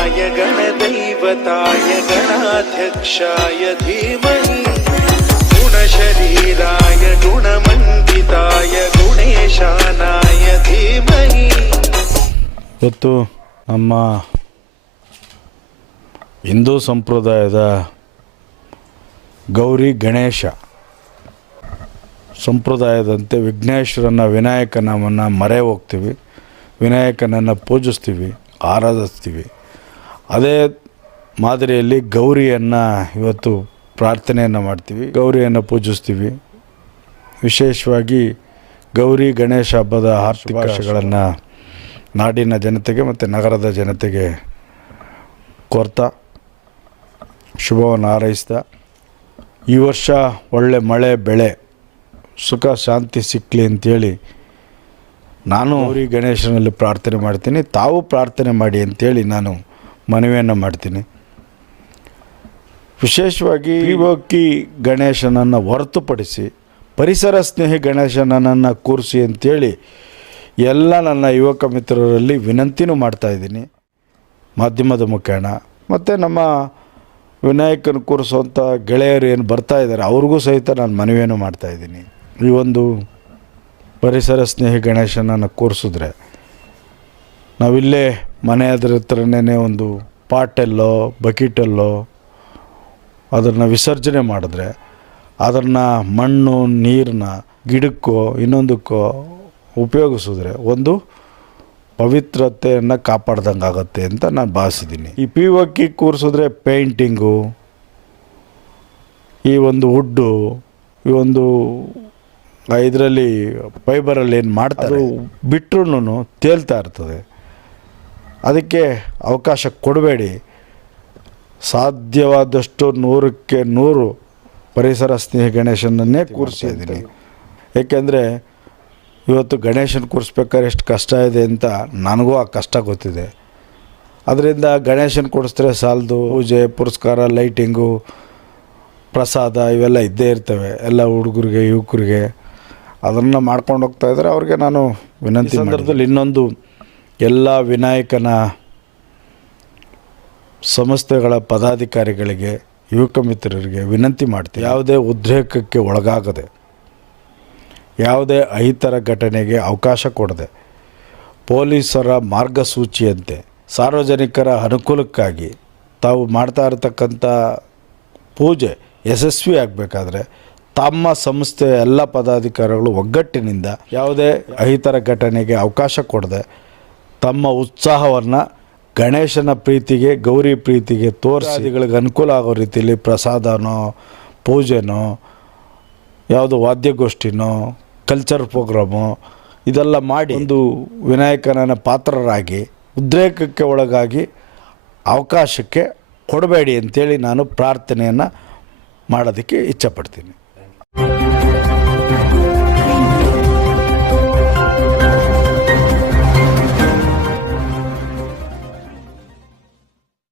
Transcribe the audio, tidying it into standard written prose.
गणाधिपतये गणदैवताय गणाध्यक्षाय धीमहि गुणशरीराय गुणमण्डिताय गुणेशानाय धीमहि। ಇವತ್ತು ನಮ್ಮ ಹಿಂದೂ ಸಂಪ್ರದಾಯದ ಗೌರಿ ಗಣೇಶ ಸಂಪ್ರದಾಯದಂತೆ ವಿಘ್ನೇಶ್ವರನ ವಿನಾಯಕನವನ್ನು ಮರೆ ಹೋಗ್ತೀವಿ, ವಿನಾಯಕನನ್ನು ಪೂಜಿಸ್ತೀವಿ, ಆರಾಧಿಸ್ತೀವಿ. ಅದೇ ಮಾದರಿಯಲ್ಲಿ ಗೌರಿಯನ್ನು ಇವತ್ತು ಪ್ರಾರ್ಥನೆಯನ್ನು ಮಾಡ್ತೀವಿ, ಗೌರಿಯನ್ನು ಪೂಜಿಸ್ತೀವಿ. ವಿಶೇಷವಾಗಿ ಗೌರಿ ಗಣೇಶ ಹಬ್ಬದ ಶುಭಾಶಯಗಳನ್ನು ನಾಡಿನ ಜನತೆಗೆ ಮತ್ತು ನಗರದ ಜನತೆಗೆ ಕೋರ್ತಾ ಶುಭವನ್ನು ಹಾರೈಸ್ತಾ ಈ ವರ್ಷ ಒಳ್ಳೆ ಮಳೆ ಬೆಳೆ ಸುಖ ಶಾಂತಿ ಸಿಕ್ಕಲಿ ಅಂಥೇಳಿ ನಾನು ಗೌರಿ ಗಣೇಶನಲ್ಲಿ ಪ್ರಾರ್ಥನೆ ಮಾಡ್ತೀನಿ. ತಾವು ಪ್ರಾರ್ಥನೆ ಮಾಡಿ ಅಂಥೇಳಿ ನಾನು ಮನವಿಯನ್ನು ಮಾಡ್ತೀನಿ. ವಿಶೇಷವಾಗಿ ಪಿಒಕಿ ಗಣೇಶನನ್ನು ಹೊರತುಪಡಿಸಿ ಪರಿಸರ ಸ್ನೇಹಿ ಗಣೇಶನನ್ನು ಕೂರಿಸಿ ಅಂಥೇಳಿ ಎಲ್ಲ ನನ್ನ ಯುವಕ ಮಿತ್ರರಲ್ಲಿ ವಿನಂತಿನೂ ಮಾಡ್ತಾಯಿದ್ದೀನಿ ಮಾಧ್ಯಮದ ಮುಖೇನ. ಮತ್ತು ನಮ್ಮ ವಿನಾಯಕನ ಕೂರಿಸುವಂಥ ಗೆಳೆಯರು ಏನು ಬರ್ತಾಯಿದ್ದಾರೆ ಅವ್ರಿಗೂ ಸಹಿತ ನಾನು ಮನವಿಯನ್ನು ಮಾಡ್ತಾಯಿದ್ದೀನಿ. ಈ ಒಂದು ಪರಿಸರ ಸ್ನೇಹಿ ಗಣೇಶನನ್ನು ಕೂರಿಸಿದ್ರೆ ನಾವಿಲ್ಲೇ ಮನೆ ಅದ್ರ ಹತ್ರನೇ ಒಂದು ಪಾಟೆಲ್ಲೋ ಬಕೀಟಲ್ಲೋ ಅದನ್ನು ವಿಸರ್ಜನೆ ಮಾಡಿದ್ರೆ ಅದನ್ನು ಮಣ್ಣು ನೀರನ್ನ ಗಿಡಕ್ಕೋ ಇನ್ನೊಂದಕ್ಕೋ ಉಪಯೋಗಿಸಿದ್ರೆ ಒಂದು ಪವಿತ್ರತೆಯನ್ನು ಕಾಪಾಡ್ದಂಗೆ ಆಗುತ್ತೆ ಅಂತ ನಾನು ಭಾವಿಸಿದ್ದೀನಿ. ಈ ಪಿಒಕಿ ಕೂರಿಸಿದ್ರೆ ಪೇಂಟಿಂಗು, ಈ ಒಂದು ವುಡ್ಡು, ಈ ಒಂದು ಇದರಲ್ಲಿ ಫೈಬರಲ್ಲಿ ಏನು ಮಾಡ್ತಾರೆ ಬಿಟ್ಟರು ತೇಲ್ತಾ ಇರ್ತದೆ. ಅದಕ್ಕೆ ಅವಕಾಶ ಕೊಡಬೇಡಿ. ಸಾಧ್ಯವಾದಷ್ಟು 100ಕ್ಕೆ 100 ಪರಿಸರ ಸ್ನೇಹಿ ಗಣೇಶನನ್ನೇ ಕೂರಿಸಿದ್ದೀನಿ. ಏಕೆಂದರೆ ಇವತ್ತು ಗಣೇಶನ ಕೂರಿಸ್ಬೇಕಾದ್ರೆ ಎಷ್ಟು ಕಷ್ಟ ಇದೆ ಅಂತ ನನಗೂ ಆ ಕಷ್ಟ ಗೊತ್ತಿದೆ. ಅದರಿಂದ ಗಣೇಶನ ಕೂರಿಸಿದ್ರೆ ಸಾಲದು, ಪೂಜೆ ಪುರಸ್ಕಾರ ಲೈಟಿಂಗು ಪ್ರಸಾದ ಇವೆಲ್ಲ ಇದ್ದೇ ಇರ್ತವೆ ಎಲ್ಲ ಹುಡುಗರಿಗೆ ಯುವಕರಿಗೆ. ಅದನ್ನು ಮಾಡ್ಕೊಂಡು ಹೋಗ್ತಾಯಿದ್ರೆ ಅವ್ರಿಗೆ ನಾನು ವಿನಂತಿ ಸಂದರ್ಭದಲ್ಲಿ ಇನ್ನೊಂದು ಎಲ್ಲ ವಿನಾಯಕನ ಸಂಸ್ಥೆಗಳ ಪದಾಧಿಕಾರಿಗಳಿಗೆ ಯುವಕ ಮಿತ್ರರಿಗೆ ವಿನಂತಿ ಮಾಡ್ತೀನಿ, ಯಾವುದೇ ಉದ್ರೇಕಕ್ಕೆ ಒಳಗಾಗದೆ, ಯಾವುದೇ ಅಹಿತರ ಘಟನೆಗೆ ಅವಕಾಶ ಕೊಡದೆ, ಪೊಲೀಸರ ಮಾರ್ಗಸೂಚಿಯಂತೆ ಸಾರ್ವಜನಿಕರ ಅನುಕೂಲಕ್ಕಾಗಿ ತಾವು ಮಾಡ್ತಾ ಇರತಕ್ಕಂಥ ಪೂಜೆ ಯಶಸ್ವಿ ಆಗಬೇಕಾದ್ರೆ ತಮ್ಮ ಸಂಸ್ಥೆಯ ಎಲ್ಲ ಪದಾಧಿಕಾರಿಗಳು ಒಗ್ಗಟ್ಟಿನಿಂದ ಯಾವುದೇ ಅಹಿತರ ಘಟನೆಗೆ ಅವಕಾಶ ಕೊಡದೆ ತಮ್ಮ ಉತ್ಸಾಹವನ್ನು ಗಣೇಶನ ಪ್ರೀತಿಗೆ ಗೌರಿ ಪ್ರೀತಿಗೆ ತೋರಿಸಿಗಳಿಗೆ ಅನುಕೂಲ ಆಗೋ ರೀತಿಯಲ್ಲಿ ಪ್ರಸಾದನೋ ಪೂಜೆನೋ ಯಾವುದೋ ವಾದ್ಯಗೋಷ್ಠಿನೋ ಕಲ್ಚರ್ ಪ್ರೋಗ್ರಾಮು ಇದೆಲ್ಲ ಮಾಡಿ ಒಂದು ವಿನಾಯಕನ ಪಾತ್ರರಾಗಿ ಉದ್ರೇಕಕ್ಕೆ ಒಳಗಾಗಿ ಅವಕಾಶಕ್ಕೆ ಕೊಡಬೇಡಿ ಅಂತೇಳಿ ನಾನು ಪ್ರಾರ್ಥನೆಯನ್ನು ಮಾಡೋದಕ್ಕೆ ಇಚ್ಛಪಡ್ತೀನಿ.